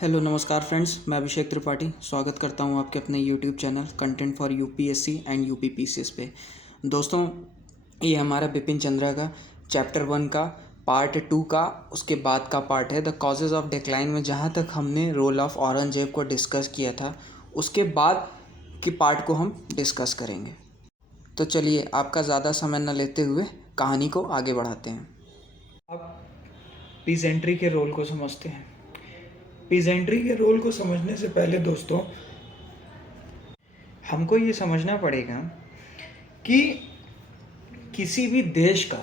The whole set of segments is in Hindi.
हेलो नमस्कार फ्रेंड्स, मैं अभिषेक त्रिपाठी स्वागत करता हूं आपके अपने YouTube channel content for UPSC and UPPCS पे। दोस्तों, ये हमारा बिपिन चंद्रा का चैप्टर 1 का पार्ट 2 का उसके बाद का पार्ट है द कॉजेज़ ऑफ डिक्लाइन में जहां तक हमने रोल ऑफ औरंगजेब को डिस्कस किया था उसके बाद के पार्ट को हम डिस्कस करेंगे। तो चलिए आपका ज़्यादा समय न लेते हुए कहानी को आगे बढ़ाते हैं। अब पीजेंट्री के रोल को समझते हैं। पीजेंट्री के रोल को समझने से पहले दोस्तों हमको ये समझना पड़ेगा कि किसी भी देश का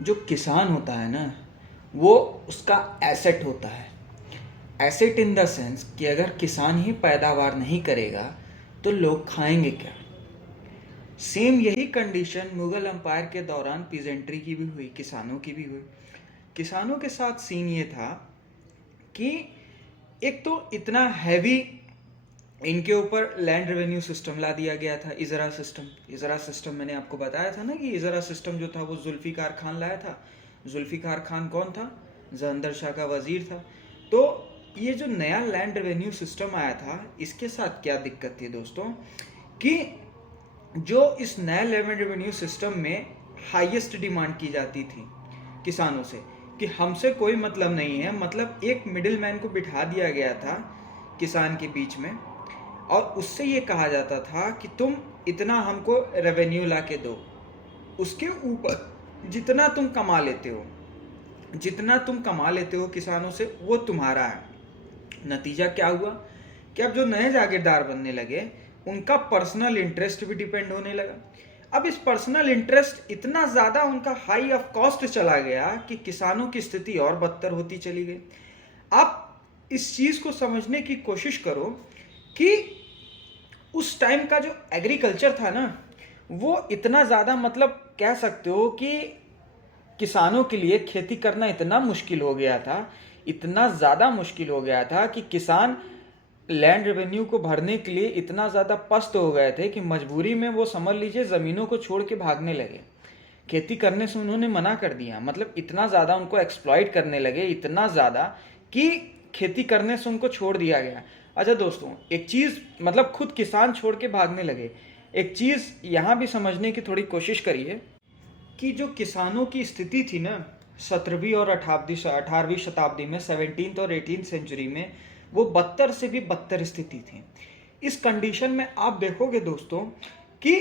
जो किसान होता है ना, वो उसका एसेट होता है। एसेट इन द सेंस कि अगर किसान ही पैदावार नहीं करेगा तो लोग खाएंगे क्या। सेम यही कंडीशन मुगल एम्पायर के दौरान पीजेंट्री की भी हुई, किसानों की भी हुई। किसानों के साथ सीन ये था कि एक तो इतना हैवी इनके ऊपर लैंड रेवेन्यू सिस्टम ला दिया गया था, इजरा सिस्टम मैंने आपको बताया था ना कि इजरा सिस्टम जो था वो जुल्फिकार खान लाया था। जुल्फिकार खान कौन था? जहंदर शाह का वजीर था। तो ये जो नया लैंड रेवेन्यू सिस्टम आया था, इसके साथ क्या दिक्कत थी दोस्तों कि जो इस नया लैंड रेवेन्यू सिस्टम में हाईएस्ट डिमांड की जाती थी किसानों से कि हमसे कोई मतलब नहीं है, मतलब एक मिडिल मैन को बिठा दिया गया था किसान के बीच में, और उससे ये कहा जाता था कि तुम इतना हमको रेवेन्यू ला के दो, उसके ऊपर जितना तुम कमा लेते हो किसानों से वो तुम्हारा है। नतीजा क्या हुआ कि अब जो नए जागीरदार बनने लगे उनका पर्सनल इंटरेस्ट भी डिपेंड होने लगा। अब इस पर्सनल इंटरेस्ट इतना ज़्यादा उनका हाई ऑफ कॉस्ट चला गया कि किसानों की स्थिति और बदतर होती चली गई। आप इस चीज़ को समझने की कोशिश करो कि उस टाइम का जो एग्रीकल्चर था ना, वो इतना ज़्यादा, मतलब कह सकते हो कि किसानों के लिए खेती करना इतना मुश्किल हो गया था, इतना ज़्यादा मुश्किल हो गया था कि किसान लैंड रेवेन्यू को भरने के लिए इतना ज़्यादा पस्त हो गए थे कि मजबूरी में वो समझ लीजिए ज़मीनों को छोड़ के भागने लगे। खेती करने से उन्होंने मना कर दिया, मतलब इतना ज़्यादा उनको एक्सप्लॉइट करने लगे, इतना ज़्यादा कि खेती करने से उनको छोड़ दिया गया। अच्छा दोस्तों, एक चीज़, मतलब खुद किसान छोड़ के भागने लगे। एक चीज़ यहाँ भी समझने की थोड़ी कोशिश करिए कि जो किसानों की स्थिति थी ना 17वीं और 18वीं शताब्दी में, 17th और 18th सेंचुरी में, वो बदतर से भी बदतर स्थिति थी। इस कंडीशन में आप देखोगे दोस्तों कि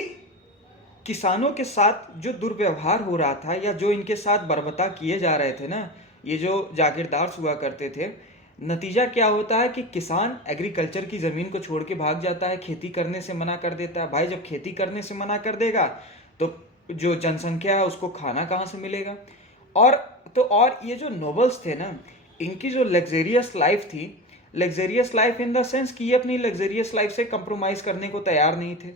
किसानों के साथ जो दुर्व्यवहार हो रहा था या जो इनके साथ बर्बरता किए जा रहे थे ना, ये जो जागीरदार हुआ करते थे, नतीजा क्या होता है कि किसान एग्रीकल्चर की ज़मीन को छोड़ के भाग जाता है, खेती करने से मना कर देता है। भाई जब खेती करने से मना कर देगा तो जो जनसंख्या है उसको खाना कहाँ से मिलेगा। और ये जो नोबल्स थे ना, इनकी जो लग्जेरियस लाइफ थी, luxurious life in the sense कि ये अपनी लग्जेरियस लाइफ से कंप्रोमाइज़ करने को तैयार नहीं थे,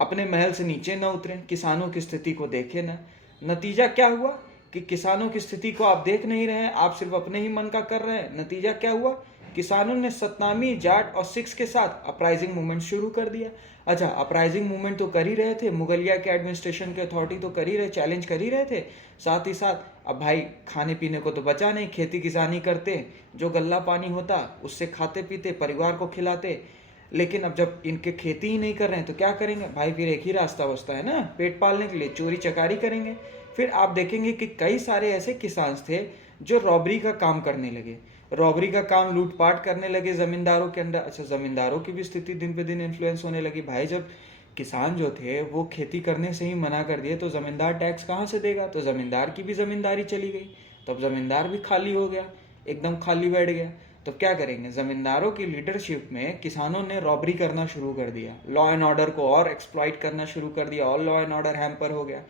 अपने महल से नीचे न उतरे, किसानों की स्थिति को देखे ना। नतीजा क्या हुआ कि किसानों की स्थिति को आप देख नहीं रहे हैं, आप सिर्फ अपने ही मन का कर रहे हैं। नतीजा क्या हुआ? किसानों ने सतनामी, जाट और सिख्स के साथ अपराइजिंग मूवमेंट शुरू कर दिया। अच्छा, अपराइजिंग मूवमेंट तो कर ही रहे थे, मुगलिया के एडमिनिस्ट्रेशन के अथॉरिटी तो कर ही रहे, चैलेंज कर ही रहे थे, साथ ही साथ अब भाई खाने पीने को तो बचा नहीं, खेती किसानी करते, जो गल्ला पानी होता उससे खाते पीते, परिवार को खिलाते। लेकिन अब जब इनके खेती ही नहीं कर रहे हैं तो क्या करेंगे भाई? फिर एक ही रास्ता बचता है ना पेट पालने के लिए, चोरी चकारी करेंगे। फिर आप देखेंगे कि कई सारे ऐसे किसान थे जो रॉबरी का काम करने लगे, रॉबरी का काम, लूटपाट करने लगे ज़मींदारों के अंदर। अच्छा, ज़मींदारों की भी स्थिति दिन पे दिन इन्फ्लुएंस होने लगी। भाई जब किसान जो थे वो खेती करने से ही मना कर दिए तो ज़मींदार टैक्स कहाँ से देगा? तो ज़मींदार की भी ज़मींदारी चली गई, तब ज़मींदार भी खाली हो गया, एकदम खाली बैठ गया। तो क्या करेंगे? ज़मींदारों की लीडरशिप में किसानों ने रॉबरी करना शुरू कर दिया, लॉ एंड ऑर्डर को और एक्सप्लॉइट करना शुरू कर दिया, और लॉ एंड ऑर्डर हैम्पर हो गया।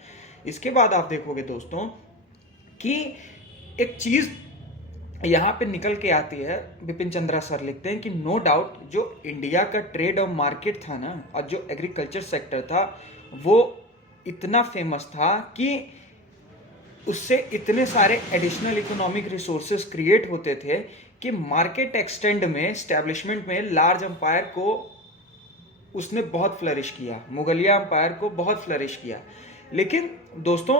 इसके बाद आप देखोगे दोस्तों कि एक चीज़ यहाँ पे निकल के आती है। बिपिन चंद्रा सर लिखते हैं कि नो डाउट जो इंडिया का ट्रेड और मार्केट था ना, और जो एग्रीकल्चर सेक्टर था, वो इतना फेमस था कि उससे इतने सारे एडिशनल इकोनॉमिक रिसोर्सेज क्रिएट होते थे कि मार्केट एक्सटेंड में, स्टैब्लिशमेंट में लार्ज एम्पायर को उसने बहुत फ्लरिश किया, मुगलिया एम्पायर को बहुत फ्लरिश किया। लेकिन दोस्तों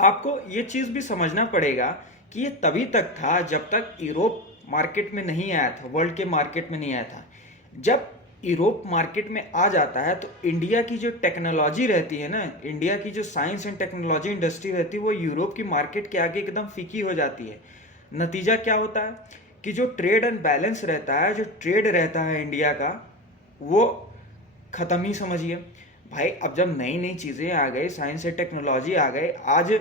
आपको ये चीज़ भी समझना पड़ेगा कि ये तभी तक था जब तक यूरोप मार्केट में नहीं आया था, वर्ल्ड के मार्केट में नहीं आया था। जब यूरोप मार्केट में आ जाता है तो इंडिया की जो टेक्नोलॉजी रहती है ना, इंडिया की जो साइंस एंड टेक्नोलॉजी इंडस्ट्री रहती है, वो यूरोप की मार्केट के आगे एकदम फीकी हो जाती है। नतीजा क्या होता है कि जो ट्रेड एंड बैलेंस रहता है, जो ट्रेड रहता है इंडिया का, वो ख़त्म ही समझिए भाई। अब जब नई नई चीज़ें आ गई, साइंस एंड टेक्नोलॉजी आ गई, आज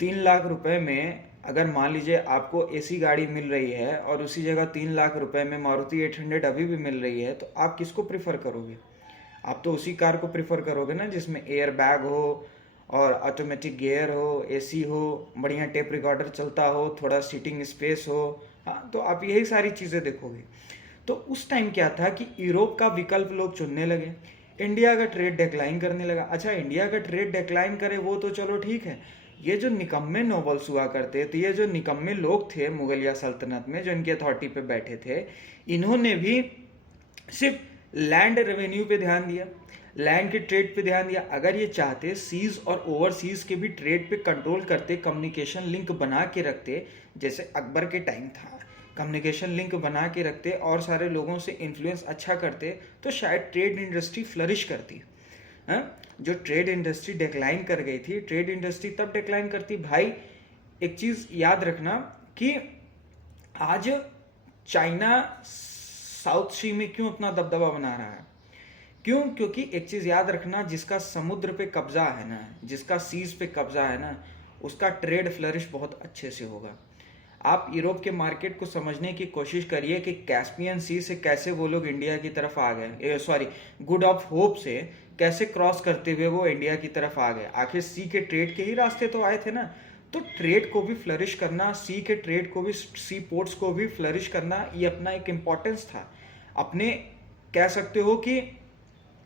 3 लाख रुपए में अगर मान लीजिए आपको एसी गाड़ी मिल रही है और उसी जगह 3 लाख रुपए में मारुति 800 अभी भी मिल रही है, तो आप किसको प्रेफर करोगे? आप तो उसी कार को प्रेफर करोगे ना जिसमें एयर बैग हो और ऑटोमेटिक गियर हो, एसी हो, बढ़िया टेप रिकॉर्डर चलता हो, थोड़ा सीटिंग स्पेस हो। हाँ, तो आप यही सारी चीज़ें देखोगे। तो उस टाइम क्या था कि यूरोप का विकल्प लोग चुनने लगे, इंडिया का ट्रेड डिक्लाइन करने लगा। अच्छा, इंडिया का ट्रेड डिक्लाइन करे वो तो चलो ठीक है, ये जो निकम्मे नोबल्स हुआ करते थे, ये जो निकम्मे लोग थे मुगलिया सल्तनत में जो इनकी अथॉरिटी पे बैठे थे, इन्होंने भी सिर्फ लैंड रेवेन्यू पे ध्यान दिया, लैंड के ट्रेड पे ध्यान दिया। अगर ये चाहते सीज और ओवरसीज के भी ट्रेड पे कंट्रोल करते, कम्युनिकेशन लिंक बना के रखते, जैसे अकबर के टाइम था, कम्युनिकेशन लिंक बना के रखते और सारे लोगों से इन्फ्लुएंस अच्छा करते, तो शायद ट्रेड इंडस्ट्री फ्लरिश करती। जो ट्रेड इंडस्ट्री डिक्लाइन कर गई थी, ट्रेड इंडस्ट्री तब डिक्लाइन करती भाई। एक चीज़ याद रखना कि आज चाइना साउथ सी में क्यों अपना दबदबा बना रहा है? क्यों? क्योंकि एक चीज़ याद रखना, जिसका समुद्र पे कब्जा है ना, जिसका सीज पे कब्जा है ना, उसका ट्रेड फ्लरिश बहुत अच्छे से होगा। आप यूरोप के मार्केट को समझने की कोशिश करिए कि कैस्पियन सी से कैसे वो लोग इंडिया की तरफ आ गए, सॉरी गुड ऑफ होप से कैसे क्रॉस करते हुए वो इंडिया की तरफ आ गए। आखिर सी के ट्रेड के ही रास्ते तो आए थे ना। तो ट्रेड को भी फ्लरिश करना, सी के ट्रेड को भी, सी पोर्ट्स को भी फ्लरिश करना, ये अपना एक इम्पोर्टेंस था। अपने कह सकते हो कि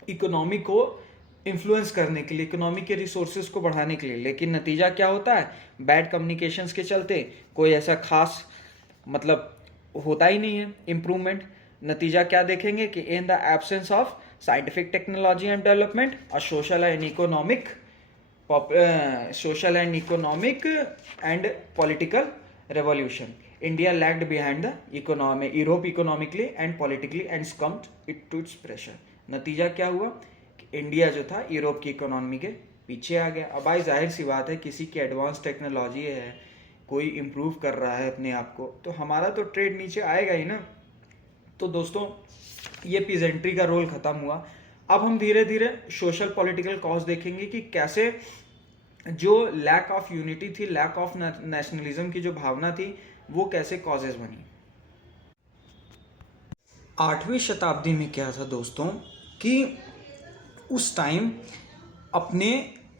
इकोनॉमी को इन्फ्लुएंस करने के लिए, इकोनॉमी के रिसोर्सेज को बढ़ाने के लिए। लेकिन नतीजा क्या होता है? बैड कम्युनिकेशंस के चलते कोई ऐसा खास मतलब होता ही नहीं है इम्प्रूवमेंट। नतीजा क्या देखेंगे कि in the absence of scientific technology and development और social and economic and political revolution, India lagged behind the economy, Europe economically and politically and succumbed it to its pressure. नतीजा क्या हुआ कि इंडिया जो था यूरोप की इकोनॉमी के पीछे आ गया। अब भाई जाहिर सी बात है, किसी की एडवांस टेक्नोलॉजी है, कोई इम्प्रूव कर रहा है अपने आप को, तो हमारा तो ट्रेड नीचे आएगा ही ना। तो दोस्तों, ये पीजेंट्री का रोल खत्म हुआ। अब हम धीरे धीरे सोशल पॉलिटिकल कॉज देखेंगे कि कैसे जो लैक ऑफ यूनिटी थी, लैक ऑफ नेशनलिज्म की जो भावना थी, वो कैसे कॉजेज बनी। 8वीं शताब्दी में क्या था दोस्तों कि उस टाइम अपने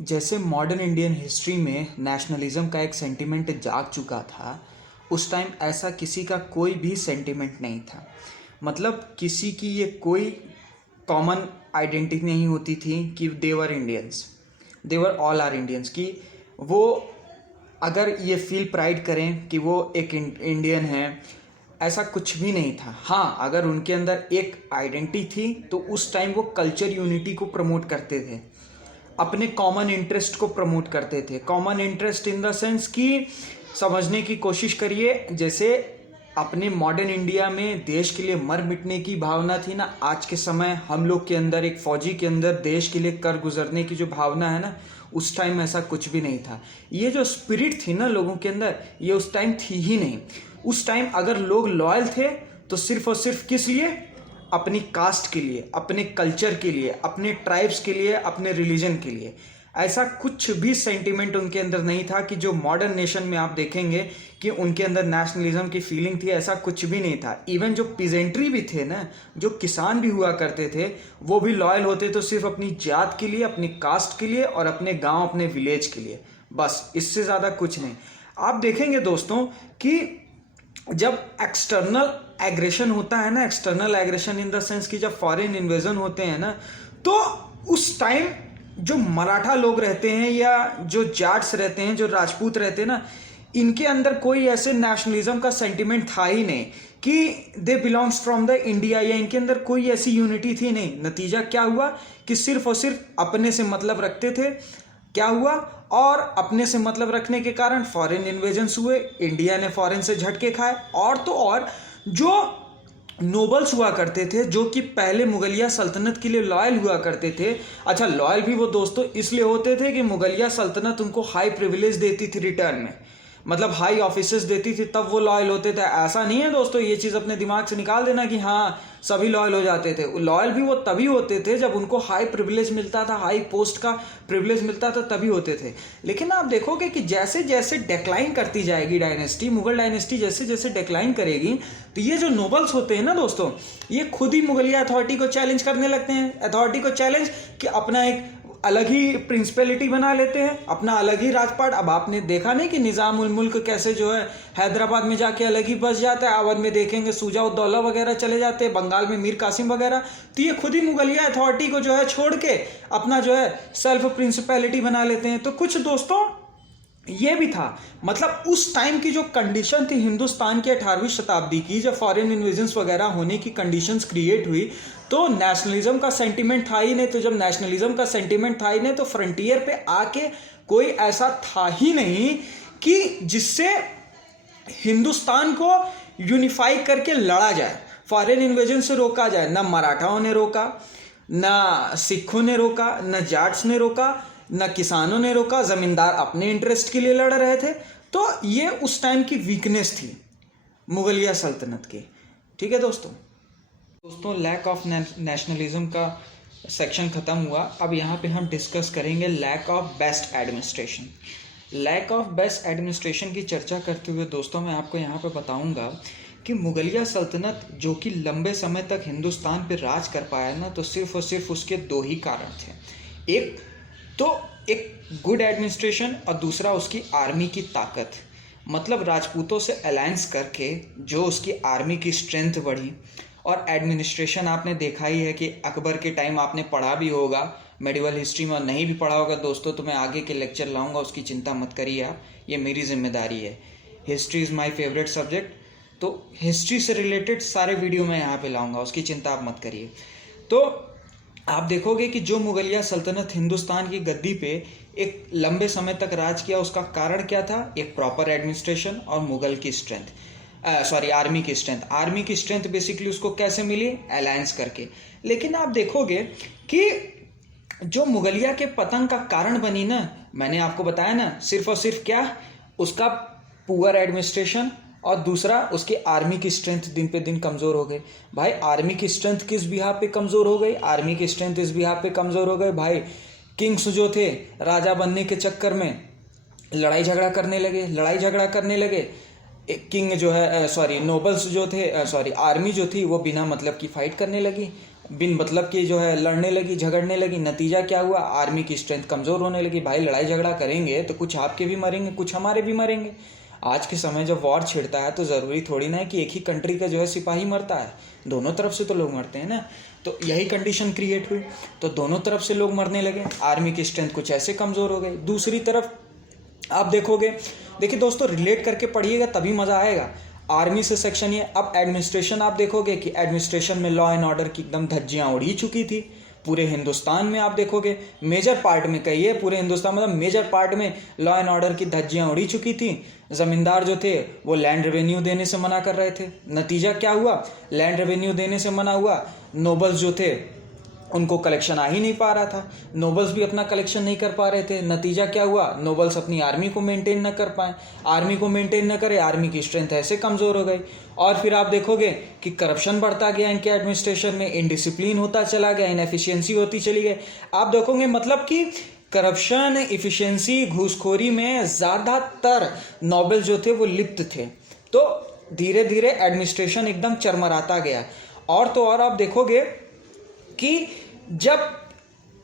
जैसे मॉडर्न इंडियन हिस्ट्री में नेशनलिज्म का एक सेंटिमेंट जाग चुका था, उस टाइम ऐसा किसी का कोई भी सेंटिमेंट नहीं था। मतलब किसी की ये कोई कॉमन आइडेंटिटी नहीं होती थी कि they are Indians, they are all are Indians, कि वो अगर ये फील प्राइड करें कि वो एक इंडियन है, ऐसा कुछ भी नहीं था। हाँ, अगर उनके अंदर एक आइडेंटिटी थी तो उस टाइम वो कल्चर यूनिटी को प्रमोट करते थे, अपने कॉमन इंटरेस्ट को प्रमोट करते थे। Common interest in the sense कि समझने की कोशिश करिए, जैसे अपने मॉडर्न इंडिया में देश के लिए मर मिटने की भावना थी ना, आज के समय हम लोग के अंदर, एक फौजी के अंदर देश के लिए कर गुजरने की जो भावना है ना, उस टाइम ऐसा कुछ भी नहीं था। ये जो स्पिरिट थी ना लोगों के अंदर, ये उस टाइम थी ही नहीं। उस टाइम अगर लोग लॉयल थे तो सिर्फ और सिर्फ किस लिए? अपनी कास्ट के लिए, अपने कल्चर के लिए, अपने ट्राइब्स के लिए, अपने रिलीजन के लिए। ऐसा कुछ भी सेंटिमेंट उनके अंदर नहीं था कि जो मॉडर्न नेशन में आप देखेंगे कि उनके अंदर नेशनलिज्म की फीलिंग थी, ऐसा कुछ भी नहीं था। इवन जो पीजेंट्री भी थे ना, जो किसान भी हुआ करते थे, वो भी लॉयल होते तो सिर्फ अपनी जात के लिए, अपनी कास्ट के लिए और अपने गांव, अपने विलेज के लिए, बस, इससे ज़्यादा कुछ नहीं। आप देखेंगे दोस्तों कि जब एक्सटर्नल एग्रेशन होता है ना, external aggression in the sense कि जब फॉरेन इन्वेजन होते हैं ना, तो उस टाइम जो मराठा लोग रहते हैं या जो जाट्स रहते हैं, जो राजपूत रहते हैं ना, इनके अंदर कोई ऐसे नेशनलिज्म का सेंटिमेंट था ही नहीं कि दे बिलोंग्स फ्रॉम द इंडिया, या इनके अंदर कोई ऐसी यूनिटी थी नहीं। नतीजा क्या हुआ कि सिर्फ और सिर्फ अपने से मतलब रखते थे। क्या हुआ? और अपने से मतलब रखने के कारण फॉरेन इन्वेजन्स हुए, इंडिया ने फॉरेन से झटके खाए, और तो और जो नोबल्स हुआ करते थे, जो कि पहले मुगलिया सल्तनत के लिए लॉयल हुआ करते थे। अच्छा, लॉयल भी वो दोस्तों इसलिए होते थे कि मुगलिया सल्तनत उनको हाई प्रिविलेज देती थी रिटर्न में, मतलब हाई ऑफिसेस देती थी, तब वो लॉयल होते थे। ऐसा नहीं है दोस्तों, ये चीज़ अपने दिमाग से निकाल देना कि हाँ सभी लॉयल हो जाते थे। लॉयल भी वो तभी होते थे जब उनको हाई प्रिविलेज मिलता था, हाई पोस्ट का प्रिविलेज मिलता था, तभी होते थे। लेकिन आप देखोगे कि जैसे जैसे डेक्लाइन करती जाएगी डायनेस्टी, मुगल डायनेस्टी जैसे जैसे डेक्लाइन करेगी, तो ये जो नोबल्स होते हैं ना दोस्तों, ये खुद ही मुगलिया अथॉरिटी को चैलेंज करने लगते हैं। अथॉरिटी को चैलेंज कि अपना एक अलग ही प्रिंसिपैलिटी बना लेते हैं, अपना अलग ही राजपाट। अब आपने देखा नहीं कि निज़ाम उल मुल्क कैसे जो है हैदराबाद में जाके अलग ही बस जाता है, अवध में देखेंगे सुजा उद्दौला वगैरह चले जाते हैं, बंगाल में मीर कासिम वगैरह। तो ये खुद ही मुगलिया अथॉरिटी को जो है छोड़ के अपना जो है सेल्फ प्रिंसिपैलिटी बना लेते हैं। तो कुछ दोस्तों ये भी था, मतलब उस टाइम की जो कंडीशन थी हिंदुस्तान के 18वीं शताब्दी की, जब फॉरेन इन्वेजन्स वगैरह होने की कंडीशंस क्रिएट हुई, तो नेशनलिज्म का सेंटीमेंट था ही नहीं। तो जब नेशनलिज्म का सेंटीमेंट था ही नहीं, तो फ्रंटियर पे आके कोई ऐसा था ही नहीं कि जिससे हिंदुस्तान को यूनिफाई करके लड़ा जाए, फॉरेन इन्वेजन से रोका जाए। ना मराठाओं ने रोका, ना सिखों ने रोका, ना जाट्स ने रोका, न किसानों ने रोका, जमींदार अपने इंटरेस्ट के लिए लड़ रहे थे। तो ये उस टाइम की वीकनेस थी मुगलिया सल्तनत की। ठीक है दोस्तों, लैक ऑफ नेशनलिज्म का सेक्शन खत्म हुआ। अब यहाँ पे हम डिस्कस करेंगे lack of best administration. Lack of best administration की चर्चा करते हुए दोस्तों मैं आपको यहाँ पे बताऊँगा कि मुगलिया सल्तनत जो कि लंबे समय तक हिंदुस्तान पे राज कर पाया ना, तो सिर्फ और सिर्फ उसके दो ही कारण थे। एक तो एक गुड एडमिनिस्ट्रेशन और दूसरा उसकी आर्मी की ताकत। मतलब राजपूतों से अलायंस करके जो उसकी आर्मी की स्ट्रेंथ बढ़ी। और एडमिनिस्ट्रेशन आपने देखा ही है कि अकबर के टाइम आपने पढ़ा भी होगा मेडिवल हिस्ट्री में, और नहीं भी पढ़ा होगा दोस्तों तो मैं आगे के लेक्चर लाऊंगा, उसकी चिंता मत करिए आप, ये मेरी जिम्मेदारी है। History is my favourite subject, तो हिस्ट्री से रिलेटेड सारे वीडियो मैं यहाँ पे लाऊंगा, उसकी चिंता आप मत करिए। तो आप देखोगे कि जो मुगलिया सल्तनत हिंदुस्तान की गद्दी पे एक लंबे समय तक राज किया, उसका कारण क्या था? एक प्रॉपर एडमिनिस्ट्रेशन और मुगल की स्ट्रेंथ, आर्मी की स्ट्रेंथ। आर्मी की स्ट्रेंथ बेसिकली उसको कैसे मिली? अलायंस करके। लेकिन आप देखोगे कि जो मुगलिया के पतन का कारण बनी ना, मैंने आपको बताया ना, सिर्फ और सिर्फ क्या, उसका पुअर एडमिनिस्ट्रेशन और दूसरा उसकी आर्मी की स्ट्रेंथ दिन पे दिन कमज़ोर हो गई। भाई आर्मी की स्ट्रेंथ किस बिहाफ पे कमज़ोर हो गई? आर्मी की स्ट्रेंथ इस बिहाफ पे कमज़ोर हो गई भाई, किंग्स जो थे राजा बनने के चक्कर में लड़ाई झगड़ा करने लगे। किंग जो है नोबल्स जो थे आर्मी जो थी वो बिना मतलब की फाइट करने लगी, बिन मतलब की जो है लड़ने लगी, झगड़ने लगी। नतीजा क्या हुआ? आर्मी की स्ट्रेंथ कमज़ोर होने लगी। भाई लड़ाई झगड़ा करेंगे तो कुछ आपके भी मरेंगे, कुछ हमारे भी मरेंगे। आज के समय जब वॉर छिड़ता है तो ज़रूरी थोड़ी ना है कि एक ही कंट्री का जो है सिपाही मरता है, दोनों तरफ से तो लोग मरते हैं ना। तो यही कंडीशन क्रिएट हुई, तो दोनों तरफ से लोग मरने लगे, आर्मी की स्ट्रेंथ कुछ ऐसे कमज़ोर हो गई। दूसरी तरफ आप देखिए दोस्तों, रिलेट करके पढ़िएगा तभी मज़ा आएगा। आर्मी से सेक्शन ये। अब एडमिनिस्ट्रेशन आप देखोगे कि एडमिनिस्ट्रेशन में लॉ एंड ऑर्डर की एकदम धज्जियाँ उड़ ही चुकी थी पूरे हिंदुस्तान में। आप देखोगे मेजर पार्ट में, कहिए पूरे हिंदुस्तान मतलब मेजर पार्ट में लॉ एंड ऑर्डर की धज्जियाँ उड़ी चुकी थी। ज़मींदार जो थे वो लैंड रेवेन्यू देने से मना कर रहे थे। नतीजा क्या हुआ? लैंड रेवेन्यू देने से मना हुआ, नोबल्स जो थे उनको कलेक्शन आ ही नहीं पा रहा था, नोबल्स भी अपना कलेक्शन नहीं कर पा रहे थे। नतीजा क्या हुआ? नोबल्स अपनी आर्मी को मेंटेन न कर पाए, आर्मी को मेंटेन न करे, आर्मी की स्ट्रेंथ ऐसे कमज़ोर हो गई। और फिर आप देखोगे कि करप्शन बढ़ता गया इनके एडमिनिस्ट्रेशन में, इनडिसिप्लिन होता चला गया, इनएफिशिएंसी होती चली गई। आप देखोगे मतलब कि करप्शन, इफिशिएंसी, घूसखोरी में ज़्यादातर नोबल जो थे वो लिप्त थे। तो धीरे धीरे एडमिनिस्ट्रेशन एकदम चरमराता गया। और तो और आप देखोगे कि जब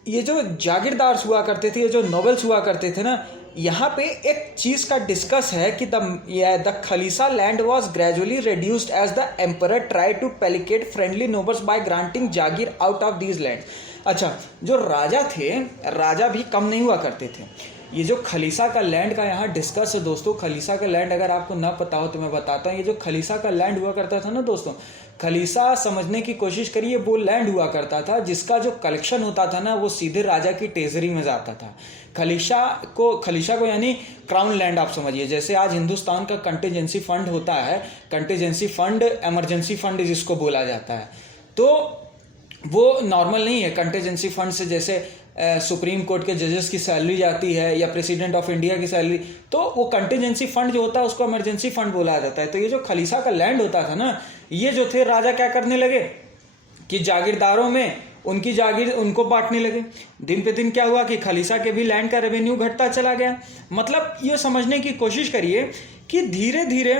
ये जो जागीरदार हुआ करते थे, ये जो नोबल्स हुआ करते थे ना, यहाँ पे एक चीज़ का डिस्कस है कि the khalisa land was gradually reduced as the emperor try to placate friendly nobles by granting jagir out of these land. अच्छा, जो राजा थे, राजा भी कम नहीं हुआ करते थे। ये जो खलीसा का लैंड का यहाँ डिस्कस है दोस्तों, खलीसा का लैंड अगर आपको ना पता हो तो मैं बताता हूँ। ये जो खलीसा का लैंड हुआ करता था ना दोस्तों, खलीसा समझने की कोशिश करिए, वो लैंड हुआ करता था जिसका जो कलेक्शन होता था ना वो सीधे राजा की ट्रेजरी में जाता था। खलीसा को यानी क्राउन लैंड आप समझिए। जैसे आज हिंदुस्तान का कंटीजेंसी फंड होता है, कंटीजेंसी फंड, इमरजेंसी फंड जिसको बोला जाता है, तो वो नॉर्मल नहीं है। कंटीजेंसी फंड से जैसे सुप्रीम कोर्ट के जजेस की सैलरी जाती है या प्रेसिडेंट ऑफ इंडिया की सैलरी, तो वो कंटीजेंसी फंड जो होता है उसको इमरजेंसी फंड बोला जाता है। तो ये जो खलीसा का लैंड होता था ना, ये जो थे राजा क्या करने लगे कि जागीरदारों में उनकी जागीर उनको बांटने लगे। दिन पे दिन क्या हुआ कि खलीसा के भी लैंड का रेवेन्यू घटता चला गया। मतलब ये समझने की कोशिश करिए कि धीरे धीरे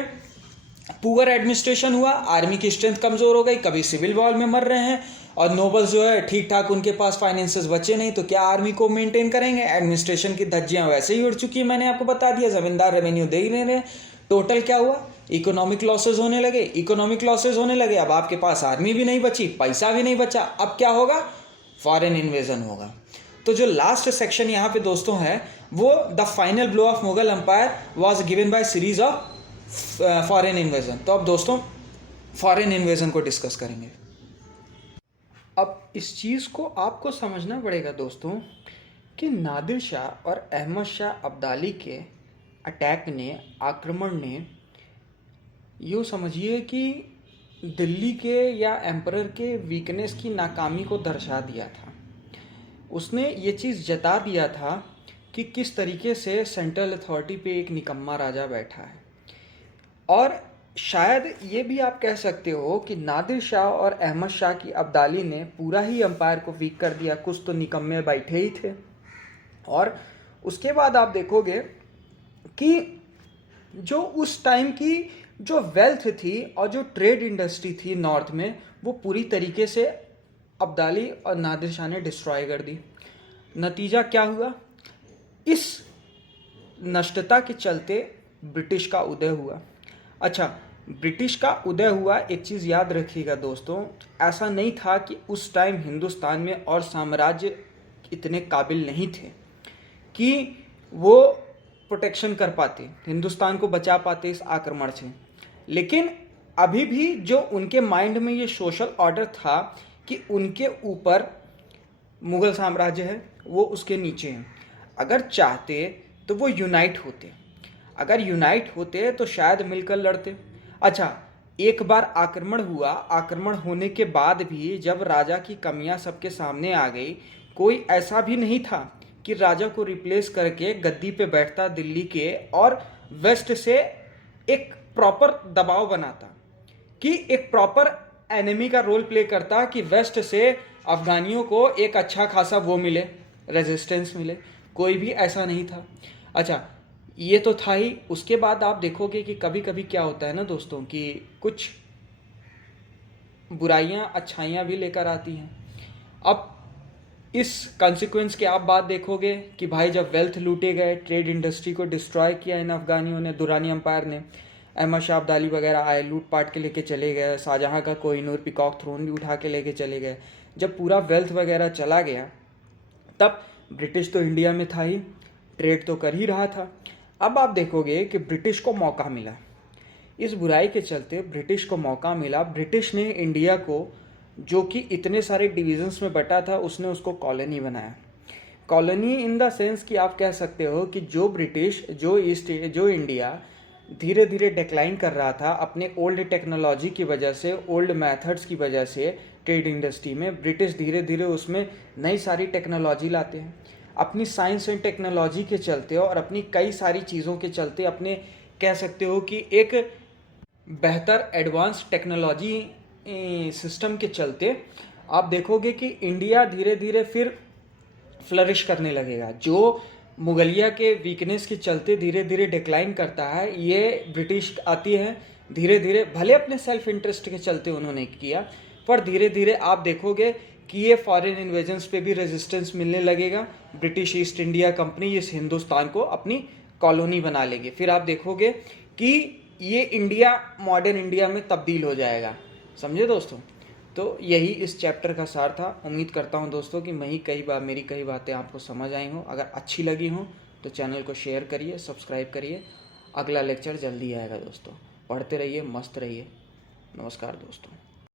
पुअर एडमिनिस्ट्रेशन हुआ, आर्मी की स्ट्रेंथ कमजोर हो गई, कभी सिविल वॉर में मर रहे हैं, और नोबल्स जो है ठीक ठाक उनके पास फाइनेंसेस बचे नहीं, तो क्या आर्मी को मेंटेन करेंगे। एडमिनिस्ट्रेशन की धज्जियां वैसे ही उड़ चुकी है, मैंने आपको बता दिया, जमींदार रेवेन्यू दे ही नहीं रहे। टोटल क्या हुआ, इकोनॉमिक लॉसेज होने लगे। अब आपके पास आर्मी भी नहीं बची, पैसा भी नहीं बचा, अब क्या होगा, फॉरेन इन्वेजन होगा। तो जो लास्ट सेक्शन यहाँ पे दोस्तों है वो the final blow of Mughal empire was given by series of foreign invasion. तो अब दोस्तों फॉरेन इन्वेजन को डिस्कस करेंगे। अब इस चीज़ को आपको समझना पड़ेगा दोस्तों कि नादिर शाह और अहमद शाह अब्दाली के अटैक ने, आक्रमण ने, यूँ समझिए कि दिल्ली के या एम्परर के वीकनेस की नाकामी को दर्शा दिया था। उसने ये चीज़ जता दिया था कि किस तरीके से सेंट्रल अथॉरिटी पे एक निकम्मा राजा बैठा है। और शायद ये भी आप कह सकते हो कि नादिर शाह और अहमद शाह की अब्दाली ने पूरा ही एम्पायर को वीक कर दिया, कुछ तो निकम्मे बैठे ही थे। और उसके बाद आप देखोगे कि जो उस टाइम की जो वेल्थ थी और जो ट्रेड इंडस्ट्री थी नॉर्थ में, वो पूरी तरीके से अब्दाली और नादिर शाह ने डिस्ट्रॉय कर दी। नतीजा क्या हुआ, इस नष्टता के चलते ब्रिटिश का उदय हुआ। अच्छा, ब्रिटिश का उदय हुआ, एक चीज़ याद रखिएगा दोस्तों, ऐसा नहीं था कि उस टाइम हिंदुस्तान में और साम्राज्य इतने काबिल नहीं थे कि वो प्रोटेक्शन कर पाते, हिंदुस्तान को बचा पाते इस आक्रमण से। लेकिन अभी भी जो उनके माइंड में ये सोशल ऑर्डर था कि उनके ऊपर मुगल साम्राज्य है, वो उसके नीचे हैं। अगर चाहते तो वो यूनाइट होते, अगर यूनाइट होते तो शायद मिलकर लड़ते। अच्छा, एक बार आक्रमण हुआ, आक्रमण होने के बाद भी जब राजा की कमियां सबके सामने आ गई, कोई ऐसा भी नहीं था कि राजा को रिप्लेस करके गद्दी पे बैठता दिल्ली के और वेस्ट से एक प्रॉपर दबाव बनाता, कि एक प्रॉपर एनिमी का रोल प्ले करता कि वेस्ट से अफगानियों को एक अच्छा खासा वो मिले, रेजिस्टेंस मिले। कोई भी ऐसा नहीं था। अच्छा, ये तो था ही। उसके बाद आप देखोगे कि कभी कभी क्या होता है ना दोस्तों कि कुछ बुराइयां अच्छाइयां भी लेकर आती हैं। अब इस कॉन्सिक्वेंस के आप बात देखोगे कि भाई जब वेल्थ लूटे गए, ट्रेड इंडस्ट्री को डिस्ट्रॉय किया इन अफगानियों ने, दुरानी एम्पायर ने, अहमद शाह अब्दाली वगैरह आए, लूट पाट के लेके चले गए, शाहजहां का कोहिनूर पीकॉक थ्रोन भी उठा के लेके चले गए। जब पूरा वेल्थ वगैरह चला गया तब ब्रिटिश तो इंडिया में था ही, ट्रेड तो कर ही रहा था। अब आप देखोगे कि ब्रिटिश को मौका मिला, इस बुराई के चलते ब्रिटिश को मौका मिला। ब्रिटिश ने इंडिया को, जो कि इतने सारे डिवीजन्स में बटा था, उसने उसको कॉलोनी बनाया। कॉलोनी इन द सेंस कि आप कह सकते हो कि जो ब्रिटिश, जो इंडिया धीरे धीरे डिक्लाइन कर रहा था अपने ओल्ड टेक्नोलॉजी की वजह से, ओल्ड मेथड्स की वजह से ट्रेड इंडस्ट्री में, ब्रिटिश धीरे धीरे उसमें नई सारी टेक्नोलॉजी लाते हैं। अपनी साइंस एंड टेक्नोलॉजी के चलते और अपनी कई सारी चीज़ों के चलते, अपने कह सकते हो कि एक बेहतर एडवांस टेक्नोलॉजी सिस्टम के चलते आप देखोगे कि इंडिया धीरे धीरे फिर फ्लरिश करने लगेगा। जो मुगलिया के वीकनेस के चलते धीरे धीरे डिक्लाइन करता है, ये ब्रिटिश आती है धीरे धीरे, भले अपने सेल्फ इंटरेस्ट के चलते उन्होंने किया, पर धीरे धीरे आप देखोगे कि ये फॉरेन इन्वेजन्स पे भी रेजिस्टेंस मिलने लगेगा। ब्रिटिश ईस्ट इंडिया कंपनी इस हिंदुस्तान को अपनी कॉलोनी बना लेगी। फिर आप देखोगे कि ये इंडिया मॉडर्न इंडिया में तब्दील हो जाएगा। समझे दोस्तों? तो यही इस चैप्टर का सार था। उम्मीद करता हूँ दोस्तों कि मेरी कई बातें आपको समझ आई हों। अगर अच्छी लगी हों तो चैनल को शेयर करिए, सब्सक्राइब करिए। अगला लेक्चर जल्दी आएगा दोस्तों। पढ़ते रहिए, मस्त रहिए। नमस्कार दोस्तों।